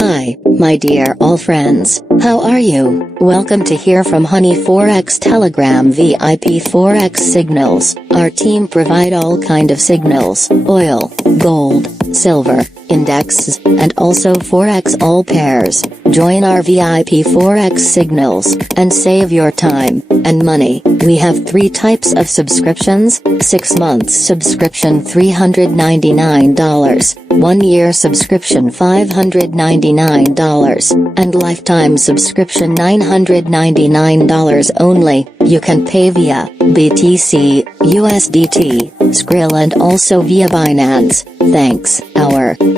Hi, my dear all friends, how are you? Welcome to hear from Honey Forex Telegram VIP Forex Signals. Our team provide all kind of signals, oil, gold, silver, indexes, and also Forex all pairs. Join our VIP Forex Signals, and save your time and money. We have 3 types of subscriptions: 6 months subscription $399, 1 year subscription $599, and lifetime subscription $999 only. You can pay via BTC, USDT, Skrill and also via Binance. Thanks.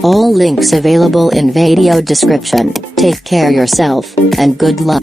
All links available in video description. Take care yourself, and good luck.